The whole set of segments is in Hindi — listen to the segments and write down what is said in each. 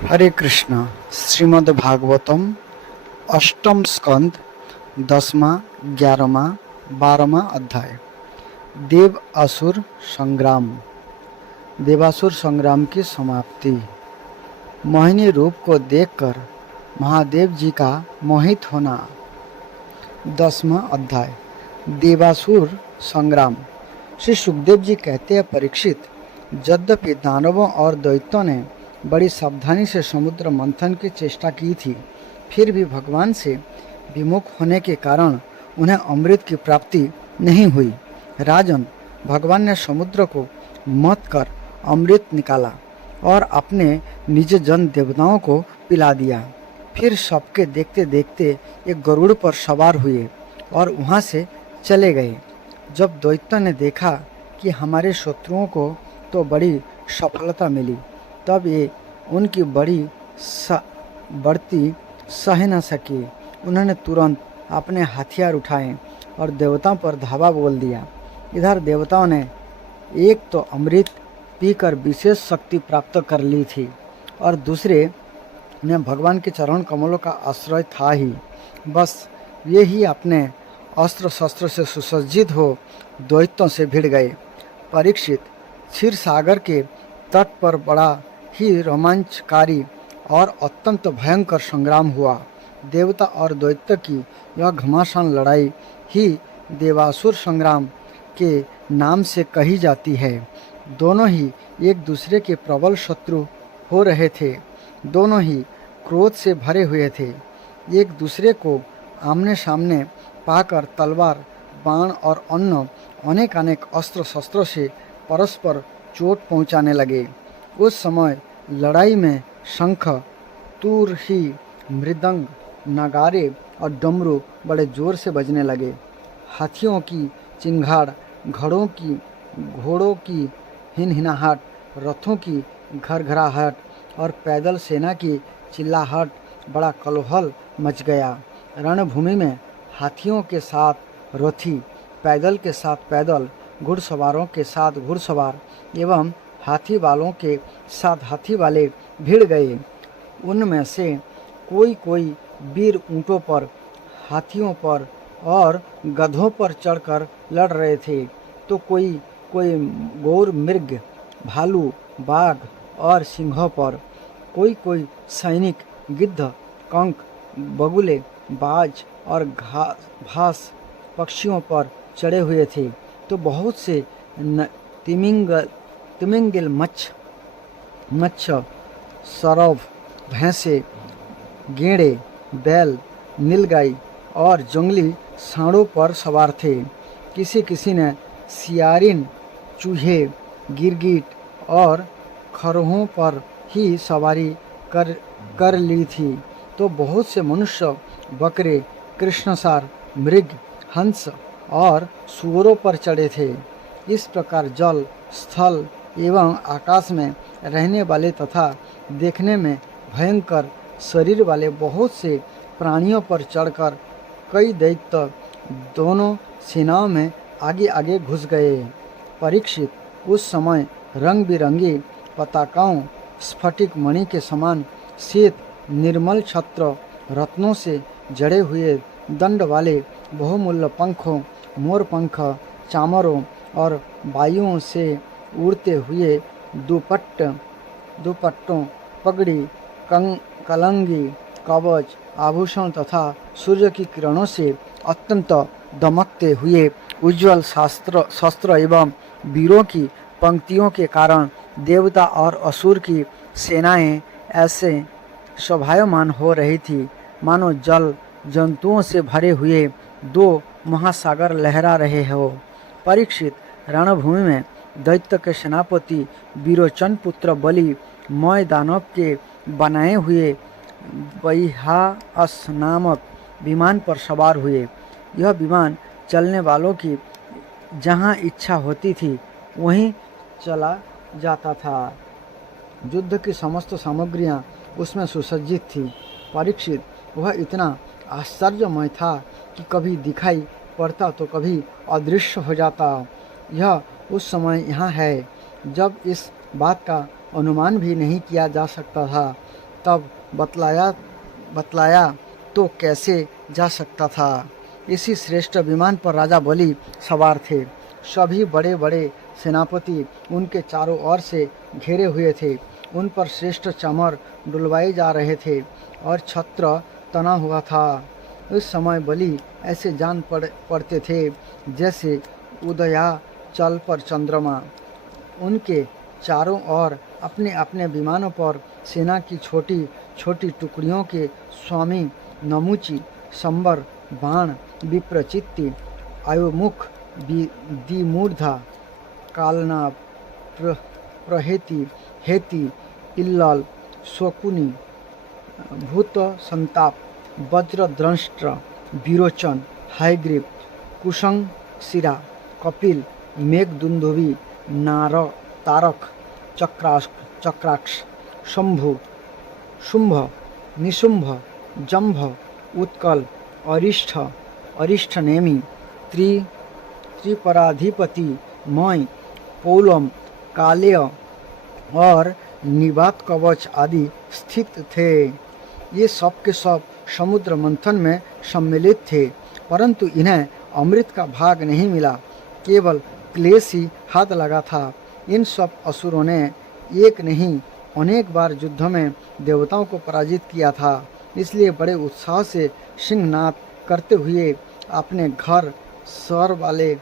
हरे कृष्णा। श्रीमद् भागवतम अष्टम स्कंद 10वां 11वां 12वां अध्याय। देव असुर संग्राम। देवासुर संग्राम की समाप्ति। मोहिनी रूप को देखकर महादेव जी का मोहित होना। 10वां अध्याय। देवासुर संग्राम। श्री सुखदेव जी कहते हैं, परीक्षित, यद्यपि दानवों और दैत्यों ने बड़ी सावधानी से समुद्र मंथन की चेष्टा की थी, फिर भी भगवान से विमुख होने के कारण उन्हें अमृत की प्राप्ति नहीं हुई। राजन, भगवान ने समुद्र को मथ कर अमृत निकाला और अपने निज जन देवताओं को पिला दिया। फिर सबके देखते देखते एक गरुड़ पर सवार हुए और वहाँ से चले गए। जब दैत्यों ने देखा कि हमारे शत्रुओं को तो बड़ी सफलता मिली, तब ये उनकी बढ़ती सह न सके। उन्होंने तुरंत अपने हथियार उठाए और देवताओं पर धावा बोल दिया। इधर देवताओं ने एक तो अमृत पीकर विशेष शक्ति प्राप्त कर ली थी और दूसरे ने भगवान के चरण कमलों का आश्रय था ही। बस ये ही अपने अस्त्र शस्त्र से सुसज्जित हो दैत्यों से भिड़ गए। परीक्षित, क्षीर सागर के तट पर बड़ा ही रोमांचकारी और अत्यंत भयंकर संग्राम हुआ। देवता और दैत्य की यह घमासान लड़ाई ही देवासुर संग्राम के नाम से कही जाती है। दोनों ही एक दूसरे के प्रबल शत्रु हो रहे थे। दोनों ही क्रोध से भरे हुए थे। एक दूसरे को आमने सामने पाकर तलवार, बाण और अन्य अनेक अस्त्र शस्त्रों से परस्पर चोट पहुंचाने लगे। उस समय लड़ाई में शंख, तुरही, मृदंग, नगारे और डमरू बड़े जोर से बजने लगे। हाथियों की चिंगाड़, घोड़ों की हिनहिनाहट, रथों की घरघराहट और पैदल सेना की चिल्लाहट, बड़ा कोलाहल मच गया। रणभूमि में हाथियों के साथ रथी, पैदल के साथ पैदल, घुड़सवारों के साथ घुड़सवार एवं हाथी वालों के साथ हाथी वाले भिड़ गए। उनमें से कोई वीर ऊँटों पर, हाथियों पर और गधों पर चढ़कर लड़ रहे थे, तो कोई गौर मृग, भालू, बाघ और सिंहों पर, कोई सैनिक गिद्ध, कंक, बगुले, बाज और घास पक्षियों पर चढ़े हुए थे, तो बहुत से तिमिंगिल, मच्छ, सरौभ, भैंसे, गेंडे, बैल, नीलगाय और जंगली सांडों पर सवार थे। किसी ने सियारिन, चूहे, गिरगिट और खरगोशों पर ही सवारी कर ली थी, तो बहुत से मनुष्य, बकरे, कृष्णसार, मृग, हंस और सूअरों पर चढ़े थे। इस प्रकार जल, स्थल एवं आकाश में रहने वाले तथा देखने में भयंकर शरीर वाले बहुत से प्राणियों पर चढ़कर कई दैत्य दोनों सेनाओं में आगे आगे घुस गए। परीक्षित, उस समय रंग बिरंगी पताकाओं, स्फटिक मणि के समान श्वेत निर्मल छत्र, रत्नों से जड़े हुए दंड वाले बहुमूल्य पंखों, मोर पंख, चामरों और वायुओं से उड़ते हुए दुपट्टों, पगड़ी, कलंगी, कवच, आभूषण तथा सूर्य की किरणों से अत्यंत दमकते हुए उज्ज्वल शस्त्र एवं वीरों की पंक्तियों के कारण देवता और असुर की सेनाएं ऐसे शोभायमान हो रही थी मानो जल जंतुओं से भरे हुए दो महासागर लहरा रहे हो। परीक्षित, रणभूमि में दैत्य के सेनापति विरोचन पुत्र बलि मय दानव के बनाए हुए वैहास नामक विमान पर सवार हुए। यह विमान चलने वालों की जहाँ इच्छा होती थी वहीं चला जाता था। युद्ध की समस्त सामग्रियाँ उसमें सुसज्जित थी। परीक्षित, वह इतना आश्चर्यमय था कि कभी दिखाई पड़ता तो कभी अदृश्य हो जाता। यह उस समय यहाँ है जब इस बात का अनुमान भी नहीं किया जा सकता था तब बतलाया तो कैसे जा सकता था। इसी श्रेष्ठ विमान पर राजा बलि सवार थे। सभी बड़े बड़े सेनापति उनके चारों ओर से घेरे हुए थे। उन पर श्रेष्ठ चमर डुलवाए जा रहे थे और छत्र तना हुआ था। उस समय बलि ऐसे जान पड़ते थे जैसे उदयाचल पर चंद्रमा। उनके चारों ओर अपने अपने विमानों पर सेना की छोटी छोटी टुकड़ियों के स्वामी नमुची, संबर, बाण, विप्रचित्ति, आयुमुख, दिमूर्धा, कालनाभ, प्रहेति, हेति, इल्लाल, शकुनी, भूत संताप, वज्रद्रंष्ट्र, विरोचन, हायग्रीव, कुशंग शिरा, कपिल, मेघदुंदुभि, तारक, चक्राक्ष, शंभु, शुंभ, निशुंभ, जंभ, उत्कल, अरिष्ठनेमि, त्रिपराधिपति, मय, पौलम, कालेय और निवात कवच आदि स्थित थे। ये सब के सब समुद्र मंथन में सम्मिलित थे, परंतु इन्हें अमृत का भाग नहीं मिला, केवल क्लेश ही हाथ लगा था। इन सब असुरों ने एक नहीं अनेक बार युद्ध में देवताओं को पराजित किया था, इसलिए बड़े उत्साह से सिंहनाद करते हुए अपने घर स्वर वाले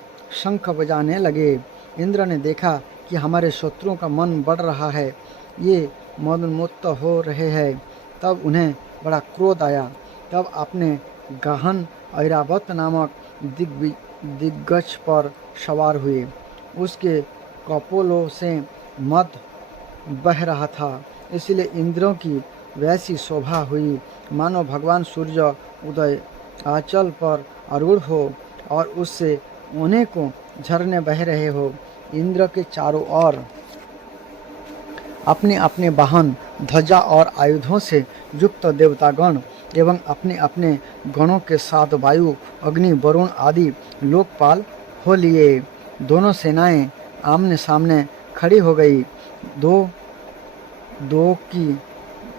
शंख बजाने लगे। इंद्र ने देखा कि हमारे शत्रुओं का मन बढ़ रहा है, ये मदोन्मत्त हो रहे हैं, तब उन्हें बड़ा क्रोध आया। तब अपने गहन ऐरावत नामक दिग्गज पर सवार हुए। उसके कपोलों से मद बह रहा था, इसलिए इंद्रों की वैसी शोभा हुई मानो भगवान सूर्य उदय आंचल पर आरूढ़ हो और उससे अनेकों झरने बह रहे हो। इंद्र के चारों ओर अपने अपने वाहन, ध्वजा और आयुधों से युक्त देवतागण एवं अपने अपने गणों के साथ वायु, अग्नि, वरुण आदि लोकपाल हो लिए। दोनों सेनाएं आमने सामने खड़ी हो गई। दो की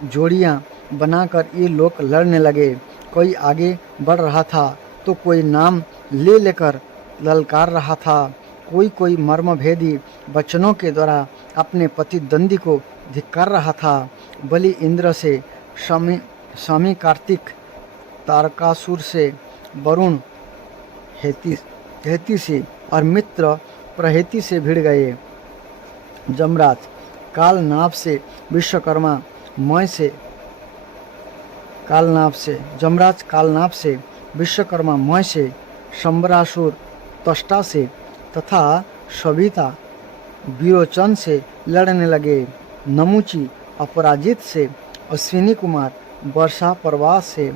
जोड़ियां बनाकर ये लोग लड़ने लगे। कोई आगे बढ़ रहा था तो कोई नाम ले लेकर ललकार रहा था। कोई मर्मभेदी वचनों के द्वारा अपने प्रतिद्वंदी को धिक्कार रहा था। बलि इंद्र से, शमी कार्तिक, तारकासुर से, वरुण हेति से और मित्र प्रहेति से भिड़ गए। जमराज कालनाभ से, विश्वकर्मा मय से, जमराज कालनाभ से, विश्वकर्मा मय से, शंबरासुर त्वष्टा से तथा सविता विरोचन से लड़ने लगे। नमुची अपराजित से, अश्विनी कुमार वर्षा पर्वा से,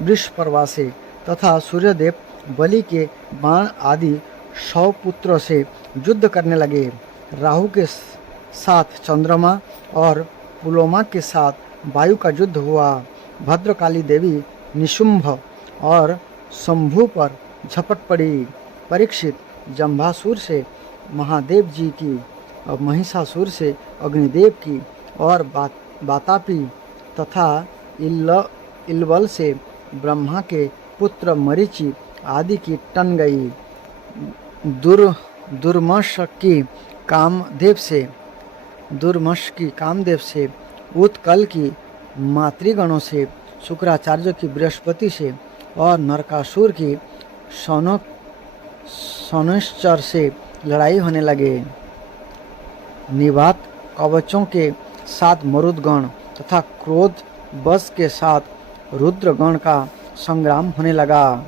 वृष पर्वा से तथा सूर्यदेव बलि के बाण आदि 100 पुत्रों से युद्ध करने लगे। राहु के साथ चंद्रमा और पुलोमा के साथ वायु का युद्ध हुआ। भद्रकाली देवी निशुंभ और शंभु पर झपट पड़ी। परीक्षित जंभासुर से महादेव जी की और महिषासुर से अग्निदेव की और बातापी तथा इलवल से ब्रह्मा के पुत्र मरीचि आदि की टन गई। दुर्मश की कामदेव से, उत्कल की मातृगणों से, शुक्राचार्य की बृहस्पति से और नरकासुर की शनैश्चर से लड़ाई होने लगे। निवात कवचों के साथ मरुदगण तथा क्रोध बस के साथ रुद्रगण का संग्राम होने लगा।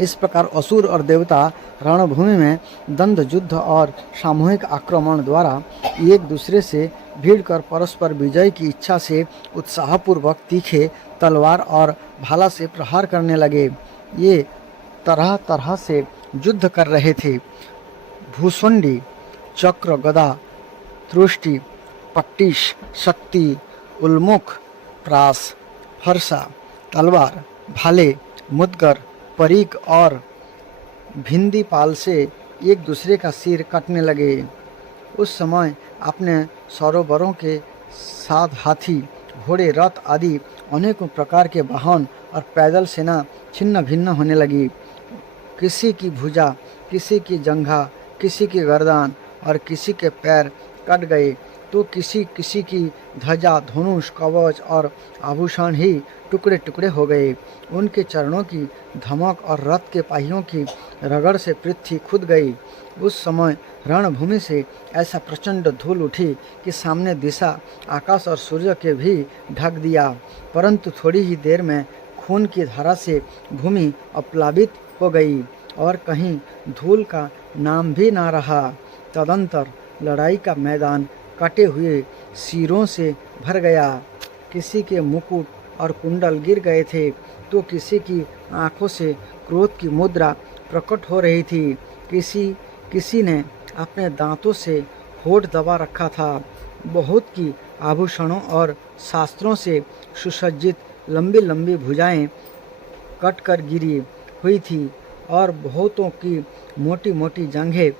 इस प्रकार असुर और देवता रणभूमि में द्वंद्व युद्ध और सामूहिक आक्रमण द्वारा एक दूसरे से भिड़कर परस्पर विजय की इच्छा से उत्साहपूर्वक तीखे तलवार और भाला से प्रहार करने लगे। ये तरह तरह से युद्ध कर रहे थे। भूषुंडी, चक्र, गदा, त्रुष्टि, पट्टिश, शक्ति, उल्मुख, प्रास, फरसा, तलवार, भाले, मुदगर, परीक और भिंदी पाल से एक दूसरे का सिर काटने लगे। उस समय अपने सरोवरों के साथ हाथी घोड़े, रथ आदि अनेकों प्रकार के वाहन और पैदल सेना छिन्न भिन्न होने लगी। किसी की भुजा, किसी की जंघा, किसी की गर्दन और किसी के पैर कट गए, तो किसी किसी की ध्वजा, धनुष, कवच और आभूषण ही टुकड़े टुकड़े हो गए। उनके चरणों की धमक और रथ के पहियों की रगड़ से पृथ्वी खुद गई। उस समय रणभूमि से ऐसा प्रचंड धूल उठी कि सामने दिशा, आकाश और सूर्य के भी ढक दिया। परंतु थोड़ी ही देर में खून की धारा से भूमि अप्लावित हो गई और कहीं धूल का नाम भी ना रहा। तदंतर लड़ाई का मैदान कटे हुए सिरों से भर गया। किसी के मुकुट और कुंडल गिर गए थे, तो किसी की आंखों से क्रोध की मुद्रा प्रकट हो रही थी। किसी ने अपने दांतों से होठ दबा रखा था। बहुत की आभूषणों और शास्त्रों से सुसज्जित लंबी लंबी भुजाएं कट कर गिरी हुई थी और बहुतों की मोटी मोटी जंघें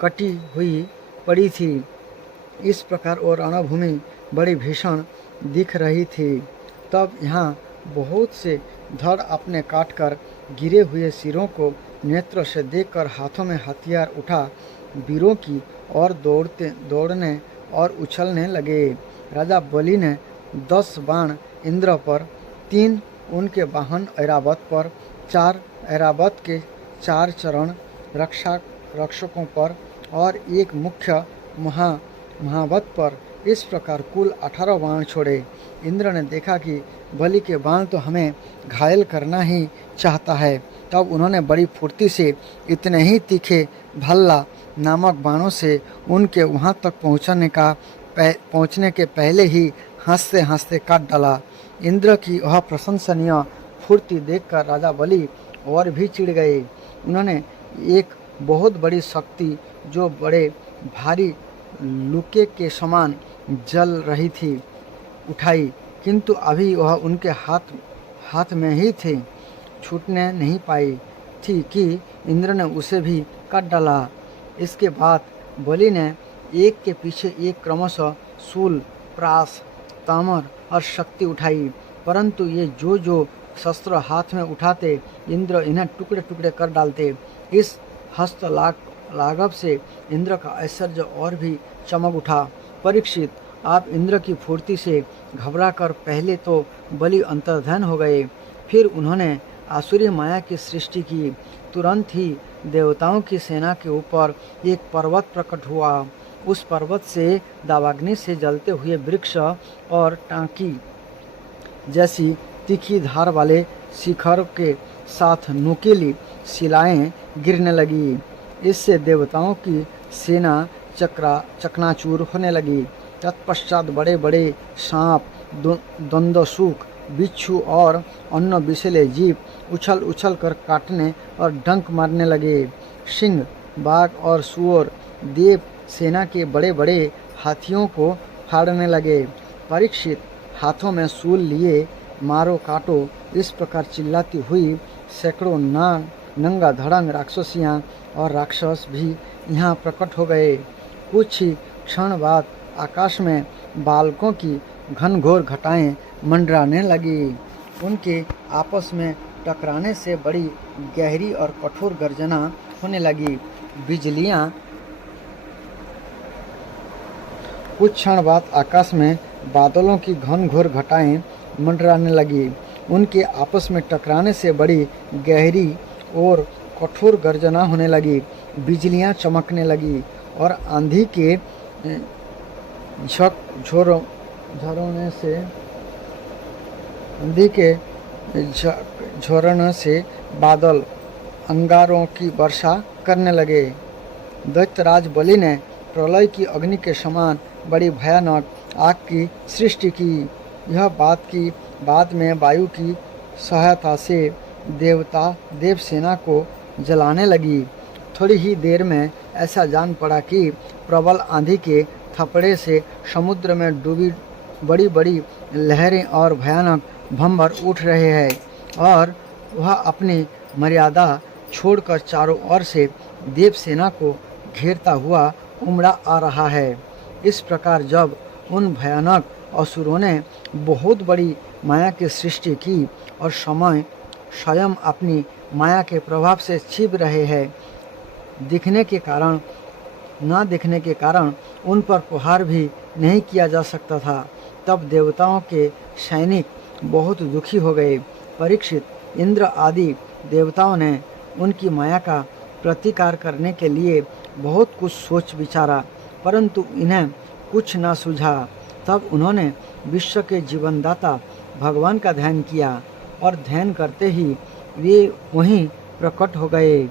कटी हुई पड़ी थी। इस प्रकार और रणभूमि बड़ी भीषण दिख रही थी। तब यहाँ बहुत से धड़ अपने काटकर गिरे हुए सिरों को नेत्रों से देखकर हाथों में हथियार उठा वीरों की ओर दौड़ने और उछलने लगे। राजा बलि ने 10 बाण इंद्र पर, 3 उनके वाहन ऐरावत पर, 4 ऐरावत के 4 चरण रक्षकों पर और 1 मुख्य महावत पर, इस प्रकार कुल 18 बाण छोड़े। इंद्र ने देखा कि बलि के बाण तो हमें घायल करना ही चाहता है। तब उन्होंने बड़ी फुर्ती से इतने ही तीखे भल्ला नामक बाणों से उनके वहां तक पहुंचने के पहले ही हंसते हंसते काट डाला। इंद्र की वह प्रशंसनीय फुर्ती देखकर राजा बलि और भी चिढ़ गए। उन्होंने एक बहुत बड़ी शक्ति जो बड़े भारी लुके के समान जल रही थी उठाई, किंतु अभी वह उनके हाथ में ही थे, छूटने नहीं पाई थी कि इंद्र ने उसे भी काट डाला। इसके बाद बलि ने एक के पीछे एक क्रमशः शूल, प्रास, तामर और शक्ति उठाई, परंतु ये जो शस्त्र हाथ में उठाते इंद्र इन्हें टुकड़े टुकड़े कर डालते। इस हस्त लाघव से इंद्र का ऐश्वर्य और भी चमक उठा। परीक्षित, आप इंद्र की फुर्ती से घबराकर पहले तो बलि अंतर्ध्यान हो गए, फिर उन्होंने आसुरी माया की सृष्टि की। तुरंत ही देवताओं की सेना के ऊपर एक पर्वत प्रकट हुआ। उस पर्वत से दावाग्नि से जलते हुए वृक्ष और टांकी जैसी तीखी धार वाले शिखर के साथ नुकीली शिलाएं गिरने लगी। इससे देवताओं की सेना चकनाचूर होने लगी। तत्पश्चात बड़े बड़े सांप, दंदसूख, बिच्छू और अन्य विषैले जीव उछल उछल कर काटने और डंक मारने लगे। सिंह, बाघ और सुअर देव सेना के बड़े बड़े हाथियों को फाड़ने लगे। परीक्षित, हाथों में शूल लिए मारो काटो इस प्रकार चिल्लाती हुई सैकड़ों नंगा धड़ंग राक्षसियाँ और राक्षस भी यहाँ प्रकट हो गए। कुछ ही क्षण बाद आकाश में बालकों की घनघोर घटाएं मंडराने लगी। उनके आपस में टकराने से बड़ी गहरी और कठोर गर्जना होने लगी। बिजलियां कुछ क्षण बाद आकाश में बादलों की घनघोर घटाएं मंडराने लगी। उनके आपस में टकराने से बड़ी गहरी और कठोर गर्जना होने लगी। बिजलियां चमकने लगी और आंधी के झोरने से बादल अंगारों की वर्षा करने लगे। दैत्यराज बलि ने प्रलय की अग्नि के समान बड़ी भयानक आग की सृष्टि की। यह बाद में वायु की सहायता से देव सेना को जलाने लगी। थोड़ी ही देर में ऐसा जान पड़ा कि प्रबल आंधी के थपड़े से समुद्र में डूबी बड़ी बड़ी लहरें और भयानक भंवर उठ रहे हैं और वह अपनी मर्यादा छोड़कर चारों ओर से देव सेना को घेरता हुआ उमड़ा आ रहा है। इस प्रकार जब उन भयानक असुरों ने बहुत बड़ी माया की सृष्टि की और समय स्वयं अपनी माया के प्रभाव से छिप रहे हैं। दिखने के कारण न दिखने के कारण उन पर प्रहार भी नहीं किया जा सकता था। तब देवताओं के सैनिक बहुत दुखी हो गए। परीक्षित, इंद्र आदि देवताओं ने उनकी माया का प्रतिकार करने के लिए बहुत कुछ सोच विचारा, परंतु इन्हें कुछ न सूझा। तब उन्होंने विश्व के जीवनदाता भगवान का ध्यान किया और ध्यान करते ही वे वहीं प्रकट हो गए।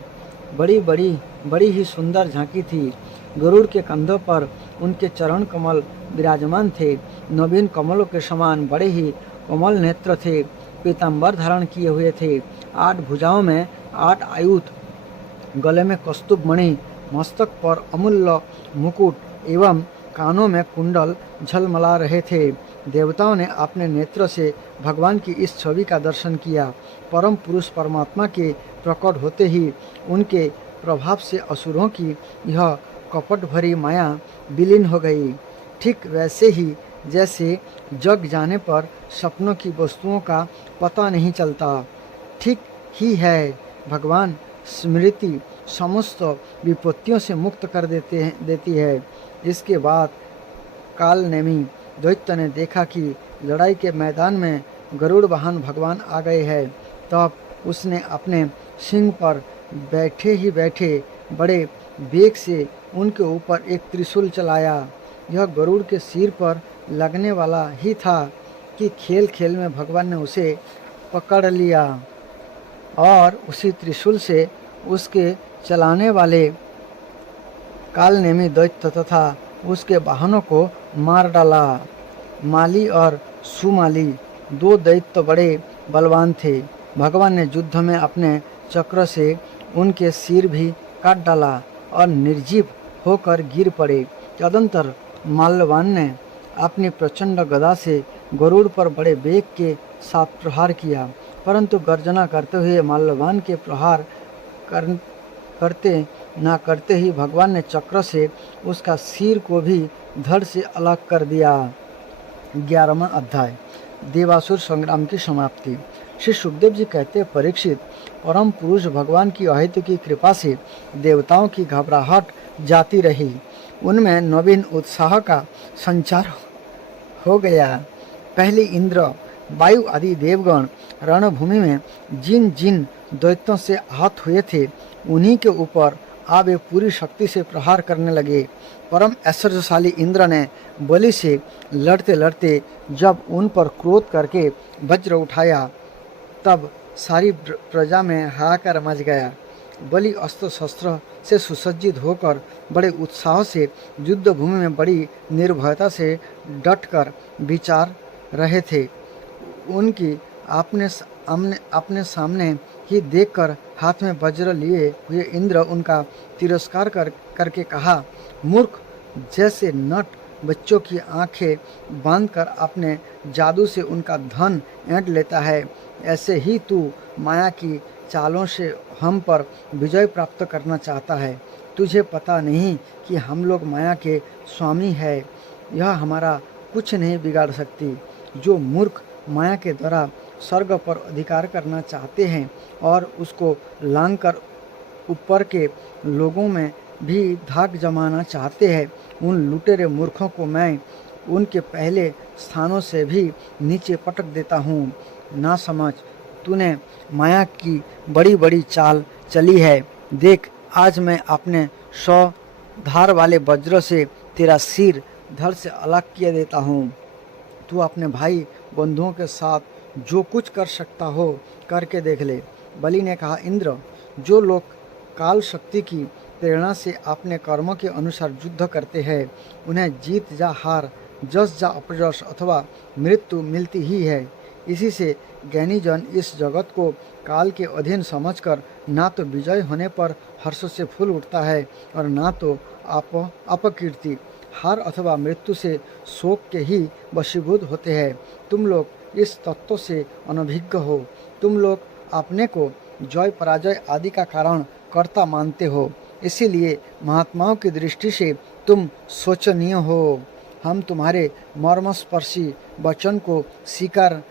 बड़ी ही सुंदर झांकी थी। गरुड़ के कंधों पर उनके चरण कमल विराजमान थे। नवीन कमलों के समान बड़े ही कोमल नेत्र थे। पीताम्बर धारण किए हुए थे। 8 भुजाओं में 8 आयुध, गले में कस्तूभ मणि, मस्तक पर अमूल्य मुकुट एवं कानों में कुंडल झलमला रहे थे। देवताओं ने अपने नेत्र से भगवान की इस छवि का दर्शन किया। परम पुरुष परमात्मा के प्रकट होते ही उनके प्रभाव से असुरों की यह कपट भरी माया विलीन हो गई। ठीक वैसे ही जैसे जग जाने पर सपनों की वस्तुओं का पता नहीं चलता, ठीक ही है भगवान स्मृति समस्त विपत्तियों से मुक्त कर देती है। इसके बाद कालनेमी दैत्य ने देखा कि लड़ाई के मैदान में गरुड़ वाहन भगवान आ गए हैं। तब उसने अपने सिंह पर बैठे ही बैठे बड़े वेग से उनके ऊपर एक त्रिशूल चलाया। यह गरुड़ के सिर पर लगने वाला ही था कि खेल खेल में भगवान ने उसे पकड़ लिया और उसी त्रिशूल से उसके चलाने वाले कालनेमी दैत्य तथा उसके वाहनों को मार डाला। माली और सुमाली 2 दैत्य बड़े बलवान थे। भगवान ने युद्ध में अपने चक्र से उनके सिर भी काट डाला और निर्जीव होकर गिर पड़े। तदंतर माल्यवान ने अपनी प्रचंड गदा से गरुड़ पर बड़े वेग के साथ प्रहार किया, परंतु गर्जना करते हुए माल्यवान के प्रहार करते ही भगवान ने चक्र से उसका सिर को भी धड़ से अलग कर दिया। 11वां अध्याय, देवासुर संग्राम की समाप्ति। श्री सुखदेव जी कहते हैं, परीक्षित, परम पुरुष भगवान की अहेतु की कृपा से देवताओं की घबराहट जाती रही। उनमें नवीन उत्साह का संचार हो गया। पहले इंद्र, वायु आदि देवगण रणभूमि में जिन जिन दैत्यों से आहत हुए थे उन्हीं के ऊपर अब वे पूरी शक्ति से प्रहार करने लगे। परम ऐश्वर्यशाली इंद्र ने बलि से लड़ते लड़ते जब उन पर क्रोध करके वज्र उठाया, तब सारी प्रजा में हाहाकार मच गया। बलि अस्त्र शस्त्र से सुसज्जित होकर बड़े उत्साह से युद्ध भूमि में बड़ी निर्भयता से डटकर विचार रहे थे। उनकी अपने सामने ही देखकर हाथ में वज्र लिए हुए इंद्र उनका तिरस्कार करके कहा, मूर्ख, जैसे नट बच्चों की आंखें बांधकर अपने जादू से उनका धन ऐंठ लेता है, ऐसे ही तू माया की चालों से हम पर विजय प्राप्त करना चाहता है। तुझे पता नहीं कि हम लोग माया के स्वामी है, यह हमारा कुछ नहीं बिगाड़ सकती। जो मूर्ख माया के द्वारा स्वर्ग पर अधिकार करना चाहते हैं और उसको लांघकर ऊपर के लोगों में भी धाक जमाना चाहते हैं, उन लुटेरे मूर्खों को मैं उनके पहले स्थानों से भी नीचे पटक देता हूँ। ना समझ, तूने माया की बड़ी बड़ी चाल चली है। देख, आज मैं अपने 100 धार वाले वज्र से तेरा सिर धड़ से अलग किए देता हूँ। तू अपने भाई बंधुओं के साथ जो कुछ कर सकता हो करके देख ले। बलि ने कहा, इंद्र, जो लोग काल शक्ति की प्रेरणा से अपने कर्मों के अनुसार युद्ध करते हैं, उन्हें जीत या हार, जस या अपजस अथवा मृत्यु मिलती ही है। इसी से ज्ञानी जन इस जगत को काल के अधीन समझकर ना तो विजय होने पर हर्ष से फूल उठता है और ना तो अपकीर्ति, हार अथवा मृत्यु से शोक के ही वशीभूत होते हैं। तुम लोग इस तत्व से अनभिज्ञ हो। तुम लोग अपने को जय पराजय आदि का कारण कर्ता मानते हो, इसीलिए महात्माओं की दृष्टि से तुम शोचनीय हो। हम तुम्हारे मर्मस्पर्शी वचन को स्वीकार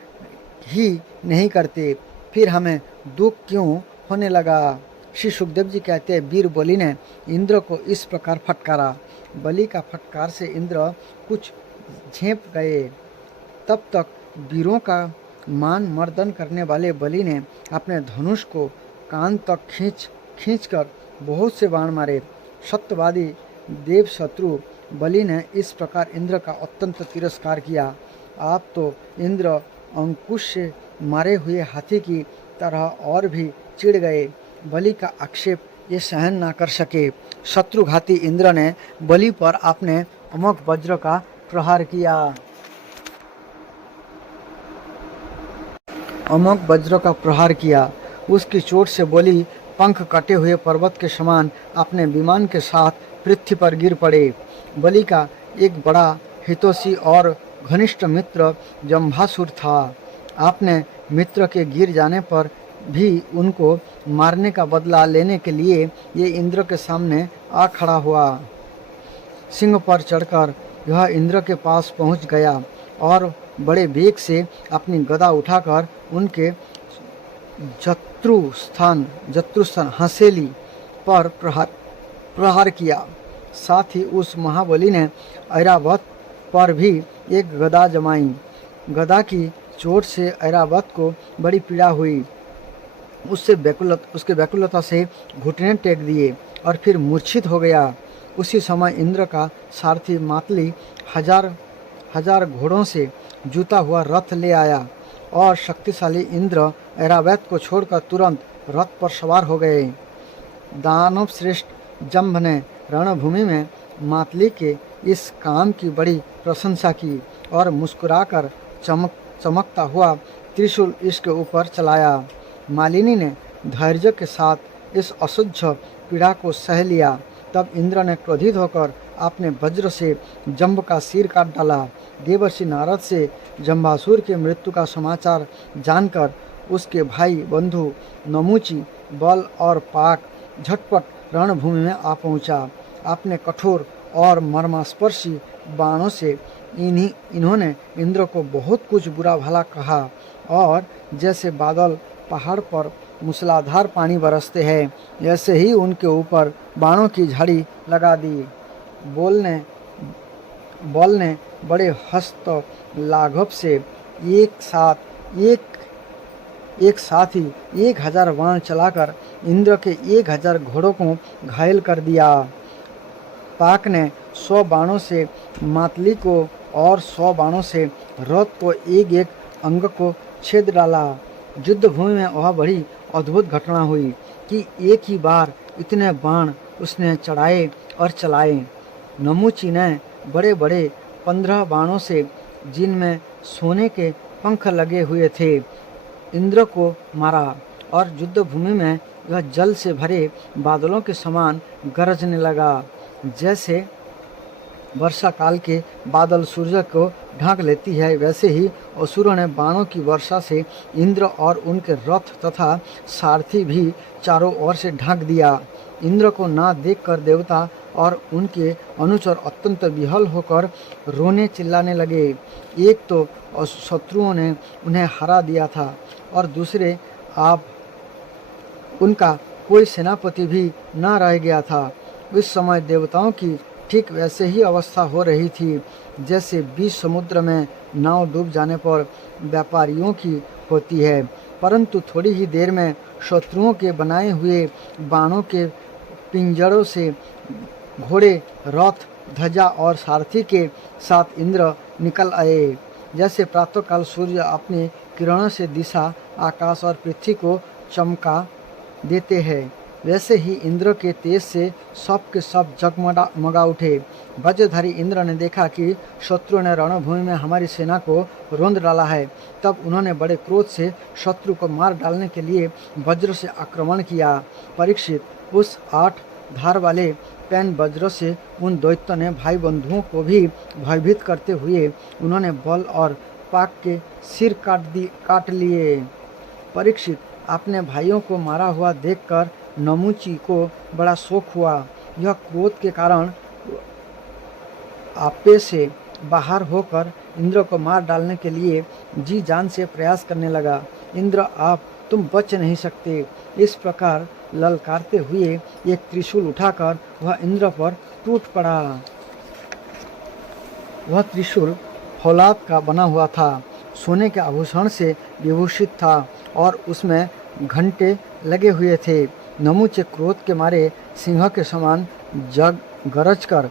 ही नहीं करते, फिर हमें दुख क्यों होने लगा। श्री सुखदेव जी कहते हैं, वीर बलि ने इंद्र को इस प्रकार फटकारा। बलि का फटकार से इंद्र कुछ झेंप गए। तब तक वीरों का मान मर्दन करने वाले बलि ने अपने धनुष को कान तक खींचकर बहुत से बाण मारे। सत्यवादी देव शत्रु बलि ने इस प्रकार इंद्र का अत्यंत तिरस्कार किया। आप तो इंद्र अंकुश से मारे हुए हाथी की तरह और भी चिढ़ गए। बलि का आक्षेप ये सहन ना कर सके। शत्रुघाती इंद्र ने बलि पर अपने अमोघ वज्र का प्रहार किया। अमोघ वज्र का प्रहार किया। उसकी चोट से बलि पंख कटे हुए पर्वत के समान अपने विमान के साथ पृथ्वी पर गिर पड़े। बलि का एक बड़ा हितैषी और घनिष्ठ मित्र जम्भासुर था। आपने मित्र के गिर जाने पर भी उनको मारने का बदला लेने के लिए ये इंद्र के सामने आ खड़ा हुआ। सिंह पर चढ़कर यह इंद्र के पास पहुंच गया और बड़े वेग से अपनी गदा उठाकर उनके जत्रुस्थान हसेली पर प्रहार किया। साथ ही उस महाबली ने ऐरावत पर भी एक गदा जमाई। गदा की चोट से ऐरावत को बड़ी पीड़ा हुई। उसके व्याकुलता से घुटने टेक दिए और फिर मूर्छित हो गया। उसी समय इंद्र का सारथी मातली हजार घोड़ों से जुता हुआ रथ ले आया और शक्तिशाली इंद्र ऐरावत को छोड़कर तुरंत रथ पर सवार हो गए। दानव श्रेष्ठ जम्भ ने रणभूमि में मातली के इस काम की बड़ी प्रशंसा की और मुस्कुराकर चमकता हुआ त्रिशूल इसके ऊपर चलाया। मालिनी ने धैर्य के साथ इस असह्य पीड़ा को सह लिया। तब इंद्र ने क्रोधित होकर अपने वज्र से जम्ब का सिर काट डाला। देवर्षि नारद से जम्बासुर के मृत्यु का समाचार जानकर उसके भाई बंधु नमूची बल और पाक झटपट रणभूमि में आ पहुंचा। अपने कठोर और मर्मस्पर्शी बाणों से इन्होंने इंद्र को बहुत कुछ बुरा भला कहा और जैसे बादल पहाड़ पर मूसलाधार पानी बरसते हैं, ऐसे ही उनके ऊपर बाणों की झाड़ी लगा दी। बल ने बड़े हस्त लाघव से एक साथ ही 1000 बाण चलाकर इंद्र के 1000 घोड़ों को घायल कर दिया। पाक ने 100 बाणों से मातली को और 100 बाणों से रथ को एक अंग को छेद डाला। युद्ध भूमि में वह बड़ी अद्भुत घटना हुई कि एक ही बार इतने बाण उसने चढ़ाए और चलाए। नमूची ने बड़े बड़े 15 बाणों से, जिनमें सोने के पंख लगे हुए थे, इंद्र को मारा और युद्ध भूमि में वह जल से भरे बादलों के समान गरजने लगा। जैसे वर्षा काल के बादल सूर्य को ढांक लेती है, वैसे ही असुरों ने बाणों की वर्षा से इंद्र और उनके रथ तथा सारथी भी चारों ओर से ढांक दिया। इंद्र को ना देखकर देवता और उनके अनुचर अत्यंत विहल होकर रोने चिल्लाने लगे। एक तो शत्रुओं ने उन्हें हरा दिया था और दूसरे आप उनका कोई सेनापति भी न रह गया था। इस समय देवताओं की ठीक वैसे ही अवस्था हो रही थी जैसे बीच समुद्र में नाव डूब जाने पर व्यापारियों की होती है। परंतु थोड़ी ही देर में शत्रुओं के बनाए हुए बाणों के पिंजरों से घोड़े, रथ, ध्वजा और सारथी के साथ इंद्र निकल आए। जैसे प्रातःकाल सूर्य अपनी किरणों से दिशा, आकाश और पृथ्वी को चमका देते हैं, वैसे ही इंद्र के तेज से सब के सब जगमगा उठे। वज्रधारी इंद्र ने देखा कि शत्रु ने रणभूमि में हमारी सेना को रौंद डाला है। तब उन्होंने बड़े क्रोध से शत्रु को मार डालने के लिए वज्र से आक्रमण किया। परीक्षित, उस 8 धार वाले पैन वज्र से उन दैत्यों ने भाई बंधुओं को भी भयभीत करते हुए उन्होंने बल और पाक के सिर काट लिए। परीक्षित, अपने भाइयों को मारा हुआ देखकर नमूची को बड़ा शोक हुआ। यह क्रोध के कारण आपे से बाहर होकर इंद्र को मार डालने के लिए जी जान से प्रयास करने लगा। इंद्र, आप, तुम बच नहीं सकते। इस प्रकार ललकारते हुए एक त्रिशूल उठाकर वह इंद्र पर टूट पड़ा। वह त्रिशूल फौलाद का बना हुआ था, सोने के आभूषण से विभूषित था और उसमें घंटे लगे हुए थे। नमूचे क्रोध के मारे सिंह के समान गरज कर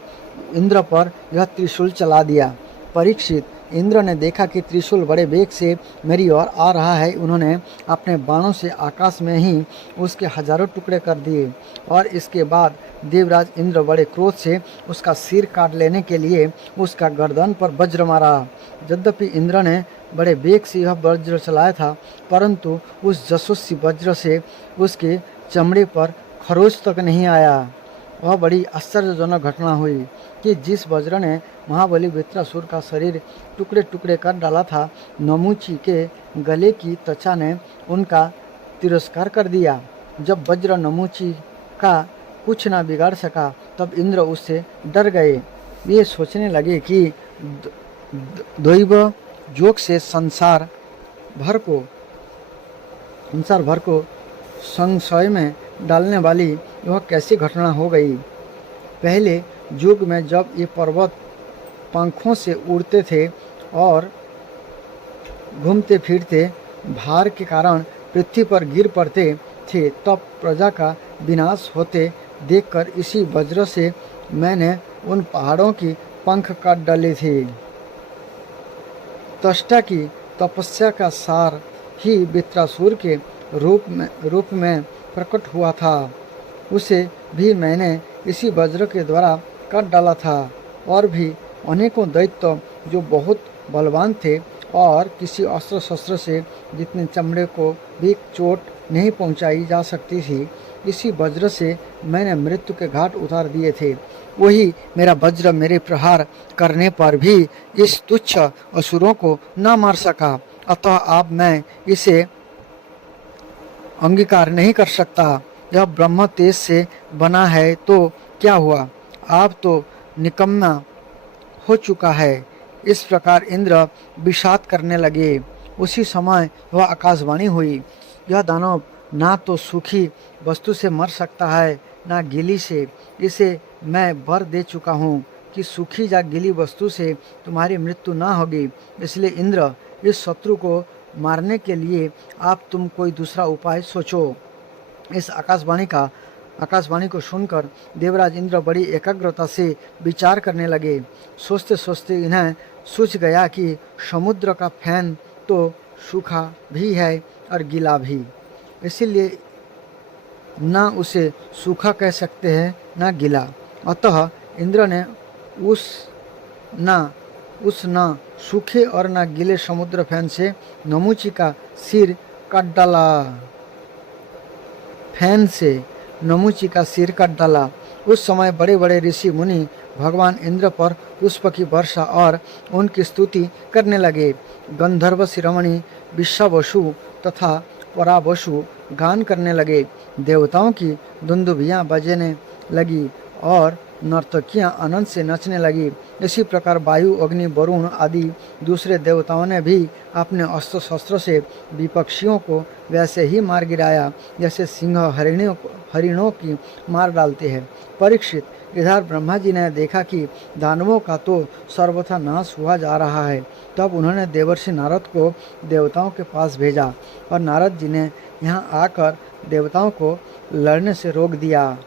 इंद्र पर यह त्रिशूल चला दिया। परीक्षित, इंद्र ने देखा कि त्रिशूल बड़े वेग से मेरी ओर आ रहा है। उन्होंने अपने बाणों से आकाश में ही उसके हजारों टुकड़े कर दिए और इसके बाद देवराज इंद्र बड़े क्रोध से उसका सिर काट लेने के लिए उसका गर्दन पर वज्र मारा। यद्यपि इंद्र ने बड़े वेग से यह वज्र चलाया था, परंतु उस यशस्वी वज्र से उसके चमड़े पर खरोच तक नहीं आया। वह बड़ी आश्चर्यजनक घटना हुई कि जिस वज्र ने महाबली वृत्रासुर का शरीर टुकड़े टुकड़े कर डाला था, नमूची के गले की त्वचा ने उनका तिरस्कार कर दिया। जब वज्र नमूची का कुछ ना बिगाड़ सका, तब इंद्र उससे डर गए। ये सोचने लगे कि दैव जोग से संसार भर को संशय में डालने वाली वह कैसी घटना हो गई। पहले युग में जब ये पर्वत पंखों से उड़ते थे और घूमते फिरते भार के कारण पृथ्वी पर गिर पड़ते थे, तब प्रजा का विनाश होते देखकर इसी वज्र से मैंने उन पहाड़ों की पंख काट डाली थी। त्वष्टा की तपस्या का सार ही वृत्रासुर के रूप में प्रकट हुआ था। उसे भी मैंने इसी वज्र के द्वारा काट डाला था। और भी अनेकों दैत्य जो बहुत बलवान थे और किसी अस्त्र शस्त्र से जितने चमड़े को भी चोट नहीं पहुंचाई जा सकती थी, इसी वज्र से मैंने मृत्यु के घाट उतार दिए थे। वही मेरा वज्र मेरे प्रहार करने पर भी इस तुच्छ असुरों को न मार सका। अतः अब मैं इसे अंगीकार नहीं कर सकता। यह ब्रह्म तेज से बना है तो क्या हुआ, आप तो निकम्मा हो चुका है। इस प्रकार इंद्र विषाद करने लगे। उसी समय वह आकाशवाणी हुई, यह दानव ना तो सूखी वस्तु से मर सकता है ना गीली से। इसे मैं वर दे चुका हूँ कि सूखी या गीली वस्तु से तुम्हारी मृत्यु ना होगी। इसलिए इंद्र, इस शत्रु को मारने के लिए आप तुम कोई दूसरा उपाय सोचो। इस आकाशवाणी को सुनकर देवराज इंद्र बड़ी एकाग्रता से विचार करने लगे। सोचते सोचते इन्हें सूझ गया कि समुद्र का फैन तो सूखा भी है और गीला भी, इसीलिए ना उसे सूखा कह सकते हैं ना गीला। अतः इंद्र ने उस न सूखे और न गीले समुद्र फैन से नमूची का सिर काट डाला। फैन से नमूची का सिर काट डाला। उस समय बड़े बड़े ऋषि मुनि भगवान इंद्र पर पुष्प की वर्षा और उनकी स्तुति करने लगे। गंधर्व शिरोमणि विश्वावसु तथा परावसु गान करने लगे। देवताओं की दुंदुभियाँ बजने लगी और नर्तकियाँ आनंद से नचने लगी। इसी प्रकार वायु, अग्नि, वरुण आदि दूसरे देवताओं ने भी अपने अस्त्र शस्त्र से विपक्षियों को वैसे ही मार गिराया जैसे सिंह हरिणों की मार डालते हैं। परीक्षित, इधर ब्रह्मा जी ने देखा कि दानवों का तो सर्वथा नाश हुआ जा रहा है। तब उन्होंने देवर्षि नारद को देवताओं के पास भेजा और नारद जी ने यहाँ आकर देवताओं को लड़ने से रोक दिया।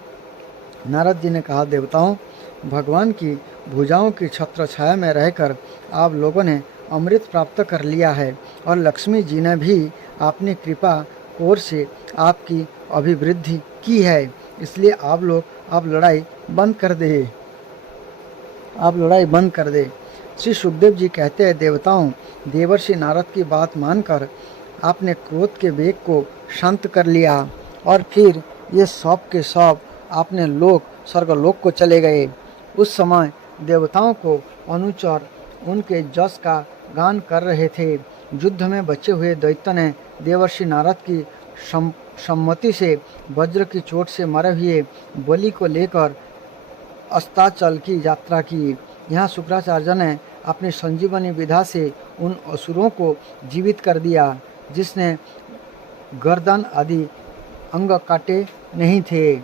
नारद जी ने कहा, देवताओं, भगवान की भुजाओं की छत्र छाया में रहकर आप लोगों ने अमृत प्राप्त कर लिया है और लक्ष्मी जी ने भी अपनी कृपा कोर से आपकी अभिवृद्धि की है। इसलिए आप लड़ाई बंद कर दे। श्री सुखदेव जी कहते हैं, देवताओं, देवर्षि नारद की बात मानकर आपने क्रोध के वेग को शांत कर लिया और फिर ये सब के सब अपने स्वर्गलोक को चले गए। उस समय देवताओं को अनुचर उनके जस का गान कर रहे थे। युद्ध में बचे हुए दैत्य ने देवर्षि नारद की सम्मति से वज्र की चोट से मरे हुए बलि को लेकर अस्ताचल की यात्रा की। यहाँ शुक्राचार्य ने अपनी संजीवनी विधा से उन असुरों को जीवित कर दिया जिसने गर्दन आदि अंग काटे नहीं थे,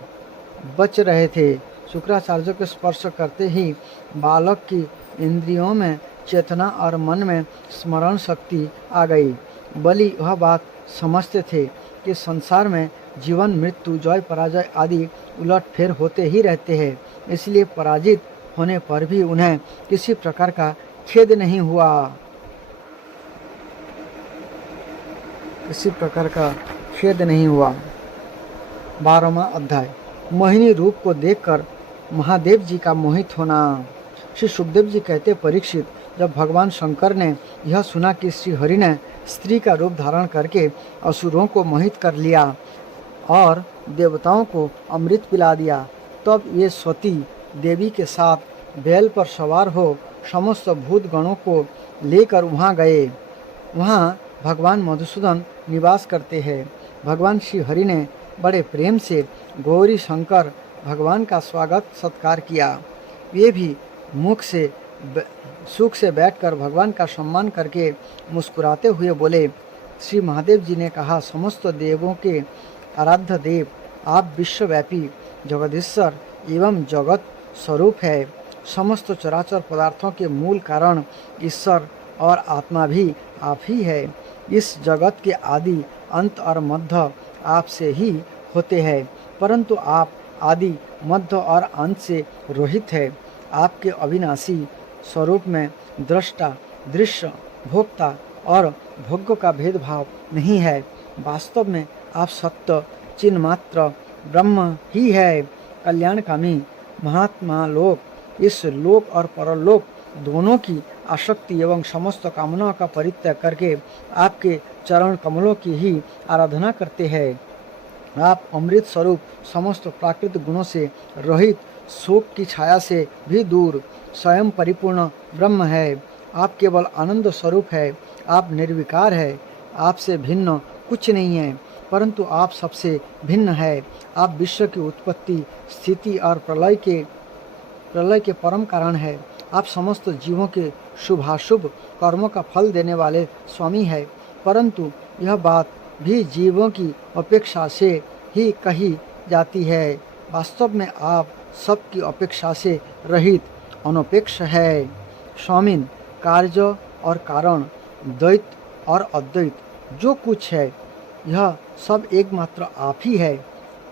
बच रहे थे। शुक्राचार्य को स्पर्श करते ही बालक की इंद्रियों में चेतना और मन में स्मरण शक्ति आ गई। बलि वह बात समझते थे कि संसार में जीवन मृत्यु जय पराजय आदि उलटफेर होते ही रहते हैं, इसलिए पराजित होने पर भी उन्हें किसी प्रकार का खेद नहीं हुआ। किसी प्रकार का खेद नहीं हुआ। 12वां अध्याय। मोहिनी रूप को देखकर महादेव जी का मोहित होना। श्री सुखदेव जी कहते, परीक्षित, जब भगवान शंकर ने यह सुना कि श्री हरि ने स्त्री का रूप धारण करके असुरों को मोहित कर लिया और देवताओं को अमृत पिला दिया, तब ये सती देवी के साथ बैल पर सवार हो समस्त भूत गणों को लेकर वहाँ गए। वहाँ भगवान मधुसूदन निवास करते हैं। भगवान श्री हरि ने बड़े प्रेम से गौरी शंकर भगवान का स्वागत सत्कार किया। वे भी सुख से बैठकर भगवान का सम्मान करके मुस्कुराते हुए बोले। श्री महादेव जी ने कहा, समस्त देवों के आराध्य देव, आप विश्वव्यापी जगदीश्वर एवं जगत स्वरूप है। समस्त चराचर पदार्थों के मूल कारण ईश्वर और आत्मा भी आप ही है। इस जगत के आदि अंत और मध्य आपसे ही होते हैं, परंतु आप आदि मध्य और अंत से रहित है। आपके अविनाशी स्वरूप में दृष्टा, दृश्य, भोक्ता और भोग्य का भेदभाव नहीं है। वास्तव में आप सत्य चिन्मात्र ब्रह्म ही है। कल्याणकामी महात्मा लोग इस लोक और परलोक दोनों की आसक्ति एवं समस्त कामनाओं का परित्याग करके आपके चरण कमलों की ही आराधना करते हैं। आप अमृत स्वरूप, समस्त प्राकृतिक गुणों से रहित, शोक की छाया से भी दूर, स्वयं परिपूर्ण ब्रह्म है। आप केवल आनंद स्वरूप है। आप निर्विकार है। आपसे भिन्न कुछ नहीं है, परंतु आप सबसे भिन्न है। आप विश्व की उत्पत्ति, स्थिति और प्रलय के परम कारण है। आप समस्त जीवों के शुभाशुभ कर्मों का फल देने वाले स्वामी है, परंतु यह बात भी जीवों की अपेक्षा से ही कही जाती है। वास्तव में आप सबकी अपेक्षा से रहित अनपेक्ष है। स्वामिन, कार्य और कारण, द्वैत और अद्वैत जो कुछ है, यह सब एकमात्र आप ही है।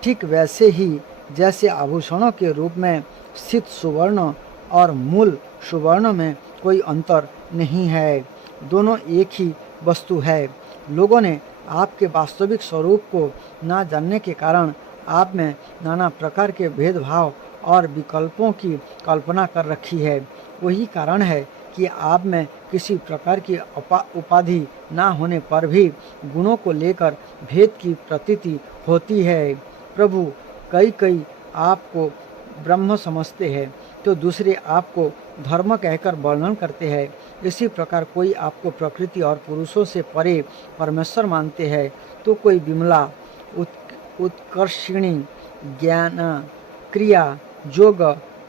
ठीक वैसे ही जैसे आभूषणों के रूप में स्थित सुवर्ण और मूल सुवर्ण में कोई अंतर नहीं है, दोनों एक ही वस्तु है। लोगों ने आपके वास्तविक स्वरूप को ना जानने के कारण आप में नाना प्रकार के भेदभाव और विकल्पों की कल्पना कर रखी है। वही कारण है कि आप में किसी प्रकार की उपाधि ना होने पर भी गुणों को लेकर भेद की प्रतीति होती है। प्रभु कई आपको ब्रह्म समझते हैं तो दूसरे आपको धर्म कहकर वर्णन करते हैं। इसी प्रकार कोई आपको प्रकृति और पुरुषों से परे परमेश्वर मानते हैं तो कोई विमला, उत्कर्षिणी, ज्ञान, क्रिया, योग,